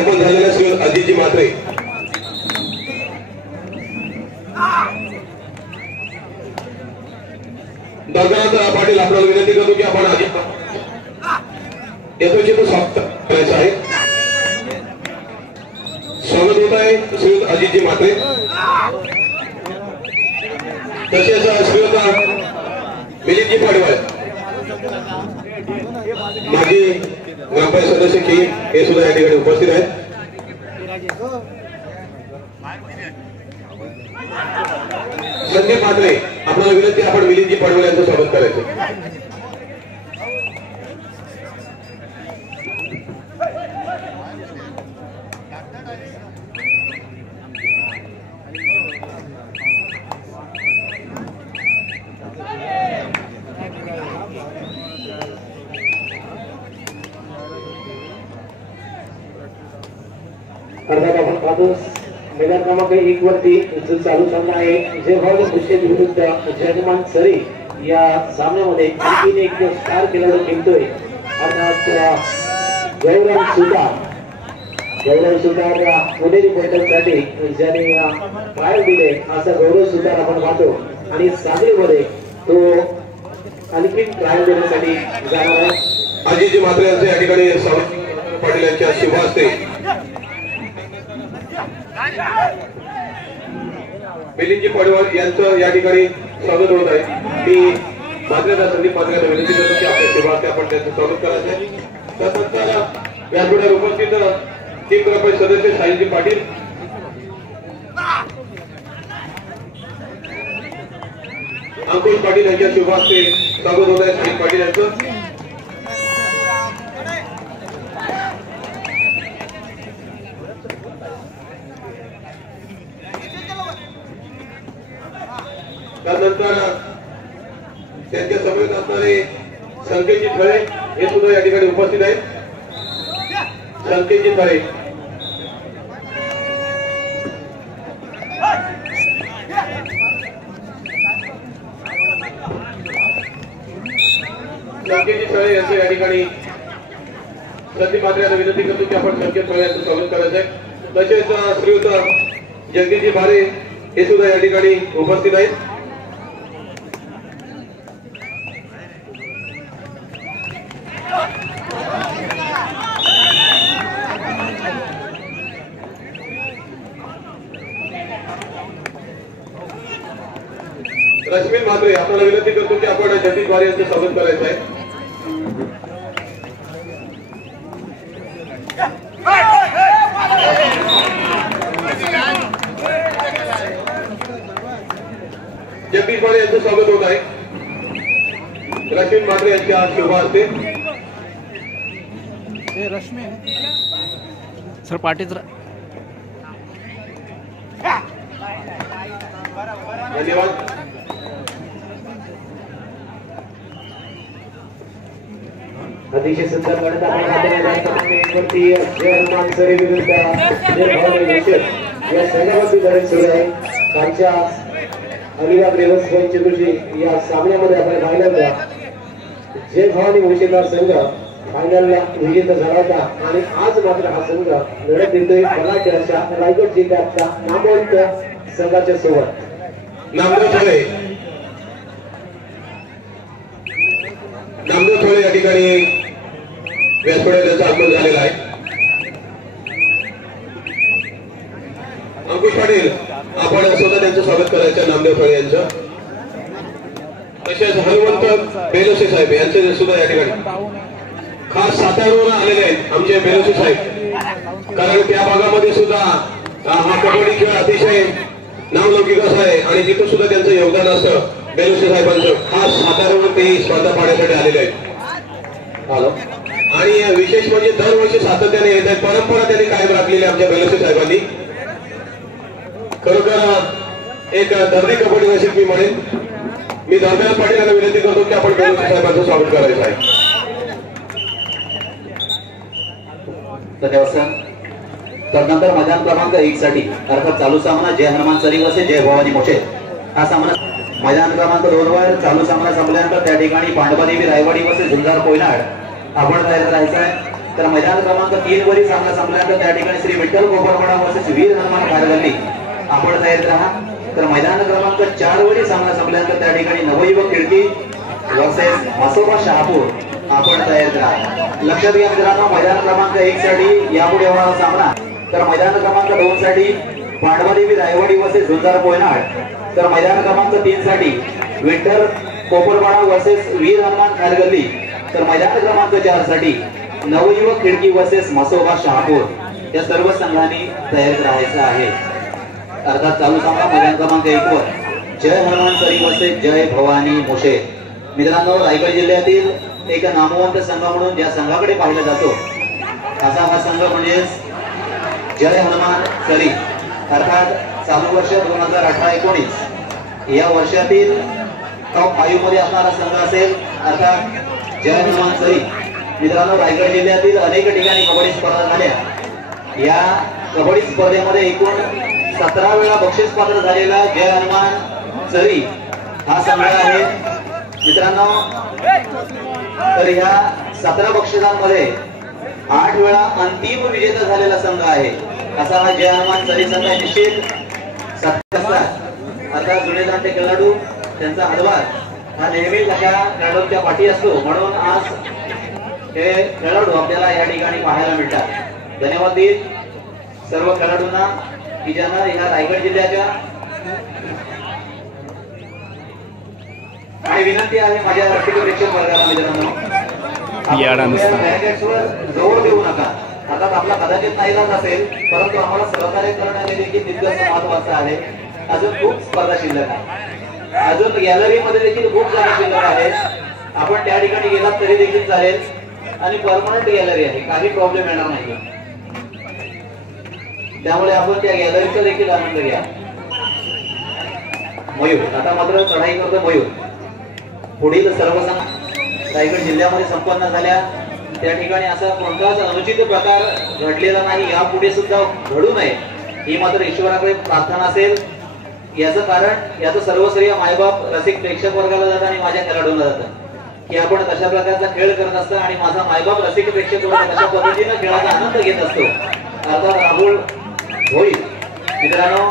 आगमन झालेल्या श्री अजितजी म्हात्रे. दर्शनाचा पाटील आपल्याला विनंती करतो की आपण अजित येतो तो स्वागत करायचं आहे. स्वागत होत आहे श्रीयुत अजितजी म्हात्रे. तसेच श्रीयुत मिलितजी पाडवाय माझी ग्रामपंचायत सदस्य की हे सुद्धा या ठिकाणी उपस्थित आहेत. संदीप मात्रे आपल्याला विनंती आपण मिलिंदजी पाडवले यांचं स्वागत करायचं. एक वरती जो चालू सामना आहे जय भाऊ दुष्यंत विरुद्ध जगमान सरे या सामन्यामध्ये आणखीन एक स्टार खेळाडू खेळतोय. अर्थात अं, गौरव सुतार. गौरव सुतार पुणेरी पैठणसाठी ज्याने पाय दिले असा गौरव सुतार आपण पाहतो. आणि सांगलीमध्ये तो आणखीन ट्रायल देण्यासाठी जाणार आहे. अजितजी मात्र यांचं या ठिकाणी पाटील यांच्या शुभ असते मिलिंदजी पडवळ यांचं या ठिकाणी स्वागत होत आहे. मी मात्रेचा संदीप मात्रेला विनंती करतो की आपल्या शुभ आपण त्यांचं स्वागत करायचं आहे. त्यानंतर व्यासपीठावर उपस्थित टीम क्रमांक सदस्य साईजी पाटील. अंकुश पाटील यांच्या शुभ स्वागत होत आहे. साईज पाटील यांचं. त्यानंतर त्यांच्या समवेत असणारे संकेतजी फळे हे सुद्धा या ठिकाणी उपस्थित आहेत. संकेतजी फळे संकेतजी फळे यांचं या ठिकाणी संदीप मात्रे विनंती करतो की आपण संकेत फळे यांचं स्वागत करायचं आहे. तसेच श्रीयुत जगदीशजी भारे हे सुद्धा या ठिकाणी उपस्थित आहेत. रश्मी मात्रे आपल्याला विनंती करतो की आपण जगदीश भारे यांचं स्वागत करायचं आहे. जगदीश भारे यांचं स्वागत होत आहे. रश्मी मात्रे यांच्या शुभ हस्ते सर पाठीत रा- धन्यवाद. अतिशय सुंदर गणित आपण या सैन्यावरती लढत सुरू आहे. कालच्या अलिबाग रेवस चतुर्थी या सामन्यामध्ये आपण पाहिलं होतं जय भवानी भूषण संघ फायनलला विजेता झाला होता. आणि आज मात्र हा संघ लढत देतोय बलाढ्याच्या रायगड जिल्ह्यातल्या नामवंत संघाच्या सोबत. नामदेव नामदेव थोळे या ठिकाणी व्यासपीठात त्यांचं आगमन झालेलं आहे. अंकुश पाटील आपण स्वतः त्यांचं स्वागत करायचं नामदेव फळे यांचं. तसेच हनुमंत बेलोसे साहेब यांचे सुद्धा या ठिकाणी. खास साताऱ्यावरून आलेले आहेत आमचे बेलोसे साहेब. कारण त्या भागामध्ये सुद्धा हा कबड्डी खेळ अतिशय नावलौकिक असा आहे आणि तिथं सुद्धा त्यांचं योगदान असतं बेलोसे साहेबांचं खास साताऱ्यावरून ते स्पर्धा पाहण्यासाठी आलेले आहेत. हॅलो. आणि विशेष म्हणजे दरवर्षी सातत्याने येत आहेत. परंपरा त्यांनी कायम राखलेली आमच्या बेलोसे साहेबांनी. खरोखर एक धरणी कबड्डी नशीब मी म्हणेन. मी धर्मेंद्र पाटील यांना विनंती करतो की आपण बेलोसे साहेबांचं स्वागत करायचं आहे. धन्यवाद सर. तर नंतर मैदान क्रमांक एक साठी अर्थात चालू सामना जय हनुमान सरी वसे जय भवानी मोठे हा सामना मैदान क्रमांक दोन वर चालू सामना संपल्यानंतर त्या ठिकाणी पांडवादेवी रायवाडी वसे झुंजार कोयनाड आपण तयार करायचा आहे. तर मैदान क्रमांक तीन वरील सामना संपल्यानंतर त्या ठिकाणी श्री विठ्ठल कोपरवाडा वर्सेस वीर हनुमान कारगल्ली आपण तयार राहा तर मैदान क्रमांक चार वरील सामना संपल्यानंतर त्या ठिकाणी नवयुवक खिडकी वर्सेस मसोबा शहापूर आपण तयार राहा लक्षात घ्या मित्रांनो मैदान क्रमांक एक साठी यापुढे होणारा सामना. तर मैदान क्रमांक दोन साठी पांडवादेवी रायवाडी वर्सेस झुंजार कोयनाड. तर मैदान क्रमांक तीन साठी विठ्ठल कोपरवाडा वर्सेस वीर हनुमान खारगल्ली तर मैदान क्रमांक चारसाठी नवयुवक खिडकी वर्सेस मसोबा शहापूर. या सर्व संघांनी तयार राहायचं आहे. अर्थात चालू सामना मैदान क्रमांक एक वर. जय हनुमान सरी वर्सेस जय भवानी मोशे. मित्रांनो रायगड जिल्ह्यातील एक नामवंत संघ म्हणून ज्या संघाकडे पाहिला जातो असा हा संघ म्हणजेच जय हनुमान सरी. अर्थात चालू वर्ष दोन हजार अठरा एकोणीस. या वर्षातील टॉप फाईव्हमध्ये असणारा संघ असेल अर्थात जय हनुमान सरी मित्रांनो रायगड जिल्ह्यातील अनेक ठिकाणी कबड्डी स्पर्धा झाल्या. या कबड्डी स्पर्धेमध्ये एकूण सतरा वेळा बक्षीस पात्र झालेला जय हनुमान सरी हा संघ आहे. मित्रांनो तर ह्या सतरा बक्षिसांमध्ये आठ वेळा अंतिम विजेता झालेला संघ आहे. असा हा जय हनुमान सरी संघ निश्चित. सत्ता आता जुने जाणते खेळाडू त्यांचा हातभार हा नेहमीच अशा खेळाडूंच्या पाठी असतो म्हणून आज हे खेळाडू आपल्याला या ठिकाणी पाहायला मिळतात. धन्यवाद देईल सर्व खेळाडूंना की ज्यांना ह्या रायगड जिल्ह्याच्या. आणि विनंती आहे माझ्या रसिक प्रेक्षक वर्गाला मित्रांनो जोर देऊ नका. अर्थात आपला कदाचित नाईलाज असेल परंतु आम्हाला सहकार्य करण्याने देखील तितकंच महत्वाचं आहे. अजून खूप स्पर्धा शिल्लक आहे. अजून गॅलरीमध्ये देखील खूप सारे शिल्लक आहेत. आपण त्या ठिकाणी गेलात तरी देखील चालेल. आणि परमनंट गॅलरी आहे. काही प्रॉब्लेम येणार नाही त्यामुळे आपण त्या गॅलरीचा देखील आनंद घ्या. मयूर. आता मात्र चढाई करतो मयूर. पुढील सर्व रायगड जिल्ह्यामध्ये संपन्न झाल्या. त्या ठिकाणी असा कोणताच अनुचित प्रकार घडलेला नाही. यापुढे सुद्धा घडू नये. ही मात्र ईश्वराकडे प्रार्थना असेल. याचं कारण याचं सर्वश्रेय मायबाप रसिक प्रेक्षक वर्गाला जातं आणि माझ्या खेळाडूला जातं की आपण तशा प्रकारचा खेळ करत असतो आणि माझा मायबाप रसिक प्रेक्षक वर्ग पद्धतीनं खेळाचा आनंद घेत असतो. अर्थात राहुल होईल. मित्रांनो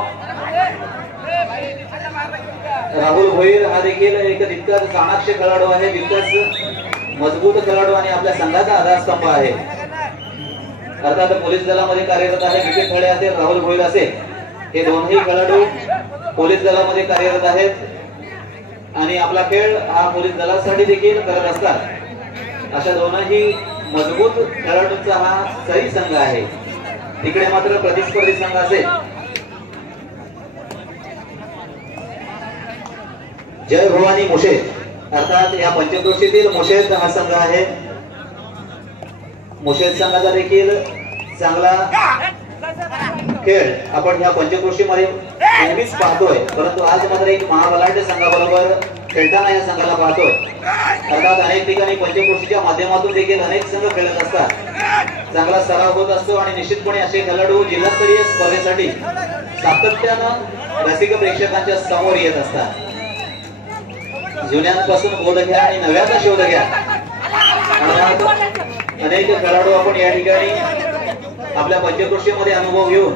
राहुल भोईर हा देखील एक तितकाच चाणाक्ष खेळाडू आहे तितकाच मजबूत खेळाडू आणि आपल्या संघाचा आधारस्तंभ आहे. अर्थात पोलीस दलामध्ये कार्यरत आहे विकेट खेळे असेल राहुल भोईर असेल. हे दोनही खेळाडू पोलीस दलामध्ये कार्यरत आहेत. आणि आपला खेळ हा पोलीस दलासाठी देखील करत असतात. अशा दोनही मजबूत खेळाडूंचा हा सही संघ आहे. तिकडे मात्र प्रतिस्पर्धी संघ असेल. जय भवानी मोशेद अर्थात या पंचक्रोशीतील मोशेद हा संघ आहे. मोशेद संघाचा देखील चांगला खेळ आपण या पंचक्रोशीमध्ये नेहमीच पाहतोय परंतु आज मात्र एक महाबलाढ्य संघाबरोबर खेळताना या संघाला पाहतोय. अर्थात अनेक ठिकाणी पंचक्रोशीच्या माध्यमातून देखील अनेक संघ खेळत असतात. चांगला सराव होत असतो आणि निश्चितपणे असे खेळाडू जिल्हास्तरीय स्पर्धेसाठी सातत्यानं रसिक प्रेक्षकांच्या समोर येत असतात. जुन्यांपासून बोध घ्या आणि नव्याचा शोध घ्या. अनेक खेळाडू आपण या ठिकाणी आपल्या पंचक्रोशीमध्ये अनुभव घेऊन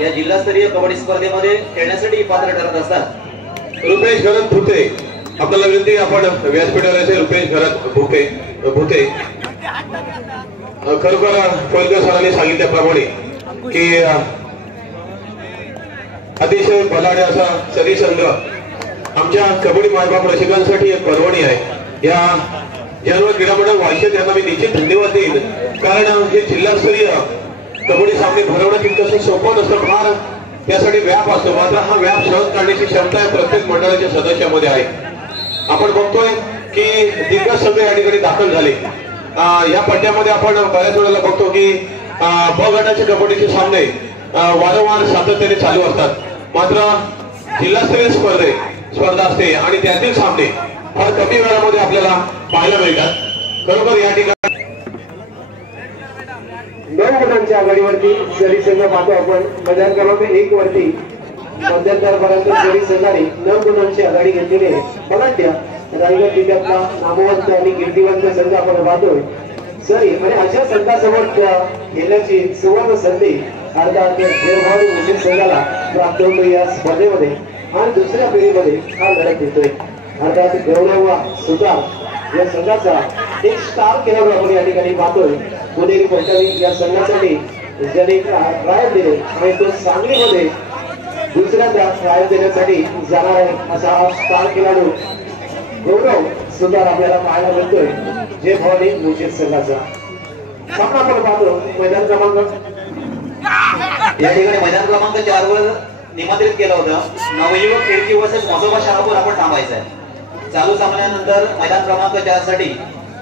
या जिल्हास्तरीय कबड्डी स्पर्धेमध्ये खेळण्यासाठी पात्र ठरत असतात. रुपेश घरत भुते आपल्याला विनंती आपण व्यासपीठावर यायचे रुपेश घरत भुके भुते खरोखर कोळकर सरांनी सांगितल्याप्रमाणे की अतिशय बलाढ्य असा सरी संघ आमच्या कबड्डी मायबाप रसिकांसाठी एक पर्वणी आहे. या ज्यांवर क्रीडामंडळ मंडळ वायशेत यांना मी निश्चित धन्यवाद देईन. कारण हे जिल्हास्तरीय कबड्डी सामने भरवणं तितकंसं सोपं नसतं फार. त्यासाठी व्याप असतो. मात्र हा व्याप सहज काढण्याची क्षमता आहे प्रत्येक मंडळाच्या सदस्यामध्ये आहे. आपण बघतोय की दिग्गज संघ या ठिकाणी दाखल झाले. या पट्ट्यामध्ये आपण बऱ्याच वेळेला बघतो की ब गटाचे कबड्डीचे सामने वारंवार सातत्याने चालू असतात. मात्र जिल्हास्तरीय स्पर्धे स्पर्धा असते आणि त्यातील सामने फार कमी वेळामध्ये आपल्याला पाहायला मिळतात. खरोखर या ठिकाणी नऊ आघाडीवरती जरी संघ पाहतो आपण मैदान क्रमांक एक वरती मध्यंतरपर्यंत जरी संघाने नऊ गुणांची आघाडी घेतलेली आहे. बघा रायगड जिल्ह्यातला नामवंत आणि कीर्तिवंत संघ आपण पाहतोय. सरी आणि म्हणजे अशा संघासोबत खेळण्याची सुवर्ण संधी अर्थात निर्भावी मुस्लिम संघाला प्राप्त होतो या स्पर्धेमध्ये. आणि दुसऱ्या पिढीमध्ये हा लढत देतोय. अर्थात गौरव सुतार या संघाचा एक स्टार खेळाडू आपण या ठिकाणी पाहतोय. पुणेरी पंचाळी या संघासाठी ज्याने ट्रायल दिले आणि तो सांगलीमध्ये दुसऱ्यांदा ट्रायल देण्यासाठी जाणार आहे असा हा स्टार खेळाडू गौरव सुतार आपल्याला पाहायला मिळतोय. जे भवानी मुशीद संघाचा. सामना आपण पाहतो मैदान क्रमांक. या ठिकाणी मैदान क्रमांक चार वर निमंत्रित केलं होतं. नवयुवक खिडकी वर्सेस मसोबा शहापूर आपण थांबायचं आहे. चालू सामन्यानंतर मैदान क्रमांक चारसाठी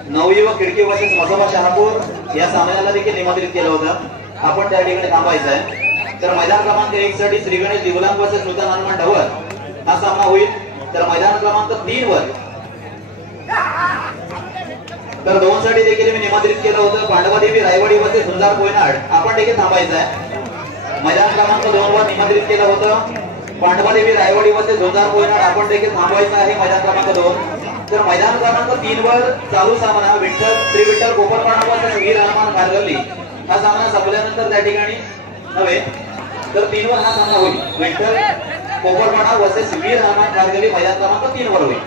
नवयुवक खिडकी वर्सेस मसोबा शहापूर या सामन्याला देखील निमंत्रित केलं होतं. आपण त्या ठिकाणी थांबायचं आहे तर मैदान क्रमांक एक साठी श्री गणेश दिवलांग वर्सेस नूतन हनुमान ढवळ हा सामना होईल. तर मैदान क्रमांक तीन वर तर दोन साठी देखील मी निमंत्रित केलं होतं. पांडवादेवी रायवाडी मध्ये सुंदर कोयनाड. आपण देखील थांबायचं आहे मैदान क्रमांक दोन वर निमंत्रित केलं होतं. पांडवादेवी रायवाडी मध्ये झुंजार कोयनाड. आपण देखील थांबायचं आहे. मैदान क्रमांक दोन. तर मैदान क्रमांक तीन वर चालू सामना विठ्ठल श्री विठ्ठल कोपरपाडा वर्सेस वीर हनुमान खारगल्ली हा सामना संपल्यानंतर त्या ठिकाणी नव्हे तर तीन वर हा सामना होईल. विठ्ठल कोपरपणा वर्सेस वीर हनुमान खारगल्ली मैदान क्रमांक तीन वर होईल.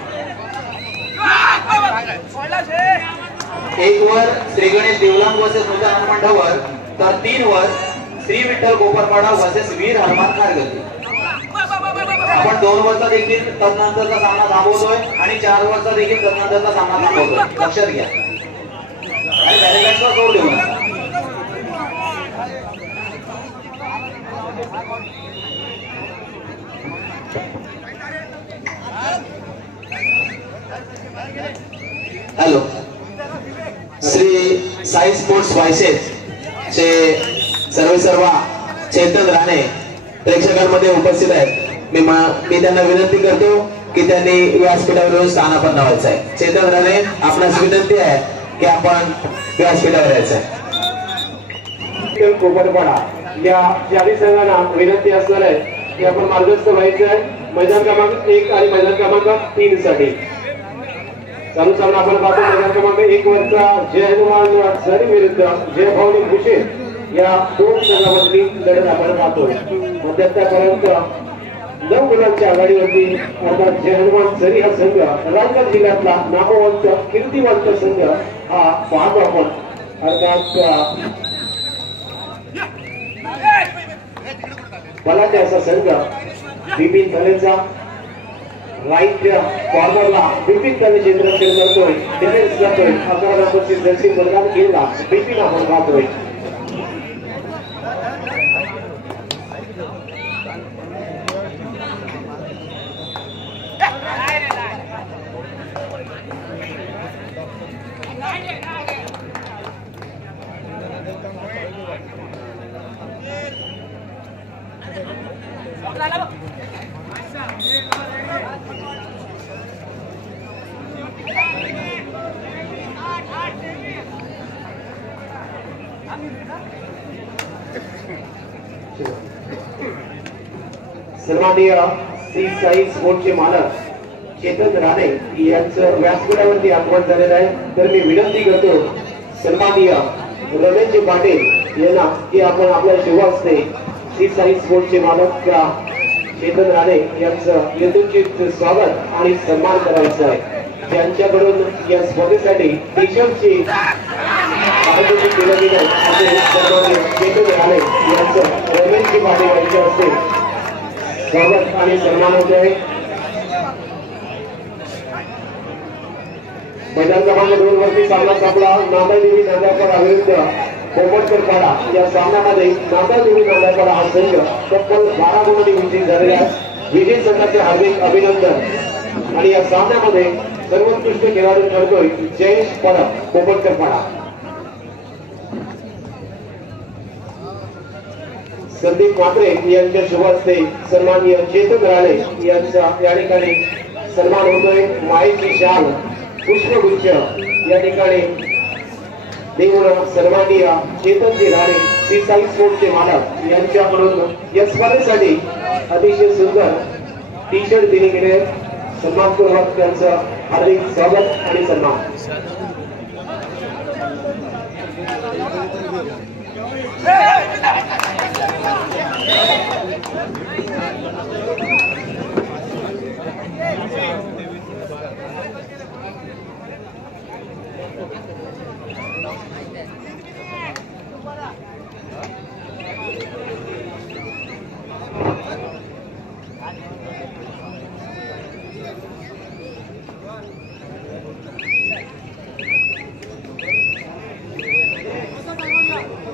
एक वर श्री गणेश देवलांग वर्सेस नूतन हनुमान ढवळ तर तीन वर श्री विठ्ठल गोपरपाडा वर्सेस वीर हनुमान खारगल्ली दोन वरचा देखील तदनंतरचा सामना थांबवतोय आणि चार वरचा देखील तदनंतरचा सामना थांबवतोय. लक्षात घ्या. आणि बॅलेन्सवर जोर देऊ नका हॅलो श्री साई स्पोर्ट्स व्हायसेस चे सर्व सर्व चेतन राणे प्रेक्षकांमध्ये उपस्थित आहेत. मी मी त्यांना विनंती करतो की त्यांनी व्यासपीठावर येऊन स्थानापन्न लावायचं आहे. चेतन राणे आपणास विनंती आहे की आपण व्यासपीठावर यायचं आहे. कोपरपाडा या चारी संघांना विनंती असणार आहे की आपण मार्गस्थ व्हायचं आहे. मैदान क्रमांक एक आणि मैदान क्रमांक तीन साठी. चालू चालू आपण पाहतो. मैदान क्रमांक एक वरचा जय हनुमान सरी विरुद्ध जय भवानी भूषण या दोन संघामधली लढत आपण पाहतोय. मध्यंतरापर्यंत नऊ गुणांच्या आघाडीवरती अर्थात जय हनुमान सरी हा संघ रायगड जिल्ह्यातला नामवंत कीर्तिवंत संघ हा पाहतो आपण. अर्थात बलाढ्य असा संघ बिपिन धनेचा राईट कॉर्नरला बिपिन धने क्षेत्ररक्षण करतोय डिफेन्स करतोय अकरा नंबरची जर्सी बदलान केला बिपिन आपण पाहतोय. सन्माननीय श्री साई स्पोर्टचे मालक चेतन राणे यांचं व्यासपीठावरती आगमन झालेलं आहे. तर मी विनंती करतो सन्माननीय रमेशजी पाटील यांना की आपण आपल्या शिवहस्ते श्री साई स्पोर्टचे मालक अ, चेतन राणे यांचं यथोचित स्वागत आणि सन्मान करायचं आहे. त्यांच्याकडून या स्पर्धेसाठी टी शर्टची आयोजित केलं गेलं असे सन्माननीय चेतन राणे यांचं रमेशजी पाटील यांच्या हस्ते स्वागत आणि सन्मान होत आहे. मैदान क्रमांक दोन वरती सामना संपला. नांदादेवी नांदापाडा अविरुद्ध कोमटकर पाडा या सामन्यामध्ये नांदादेवी नांदापाडा हा संघ तब्बल बारा गुणांनी विजयी झालेला आहे विजय संघाचे हार्दिक अभिनंदन. आणि या सामन्यामध्ये सर्वोत्कृष्ट खेळाडू ठरतोय जयेश परब कोमटकर पाडा संदीप मात्रे यांच्या शुभ सन्माननीय चेतन राणे यांचा या ठिकाणी सन्मान होतोय. माईची शाल पुष्पगुच्छ या ठिकाणी देऊन सन्माननीय चेतन राणे श्री साई स्पोर्टचे मालक यांच्याकडून या स्पर्धेसाठी अतिशय सुंदर टी शर्ट दिले गेले सन्मानपूर्वक त्यांचं हार्दिक स्वागत आणि सन्मान. Thank you.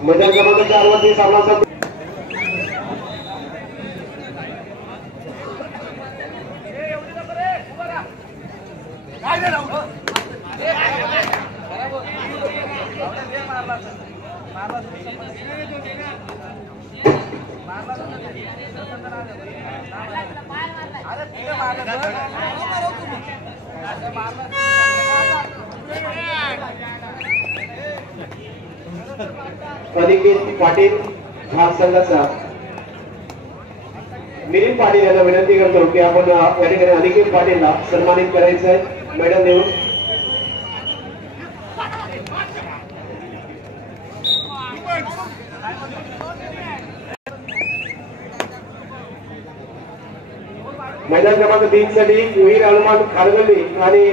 मैदान क्रमांक चार वरती सामना संपला. पाटील भाग संघाचा. मिलिंद पाटील यांना विनंती करतो की आपण या ठिकाणी अनिकेत पाटीलला सन्मानित करायचं आहे मॅडम देऊन मैदान क्रमांक तीन साठी वीर हनुमान खारगल्ली आणि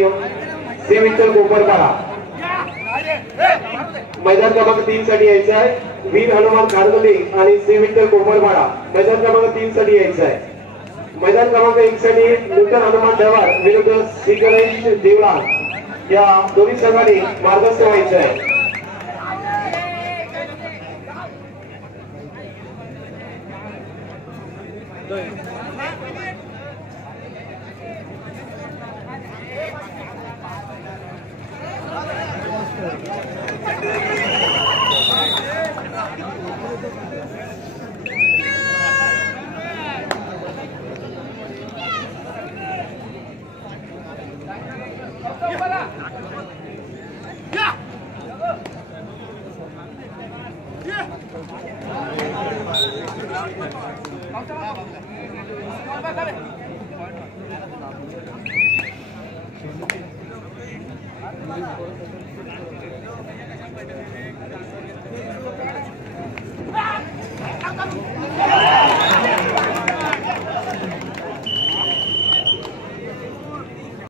से विठ्ठल कोपरपाडा. मैदान क्रमांक तीन साठी यायचं आहे. वीर हनुमान कारगले आणि श्री विठ्ठल मैदान क्रमांक तीन साठी यायचं आहे. मैदान क्रमांक एक साठी नूतन हनुमान दवार विरुद्ध श्री गणेश देवळा या दोन्ही संघाने मार्गस्थ व्हायचं आहे. Thank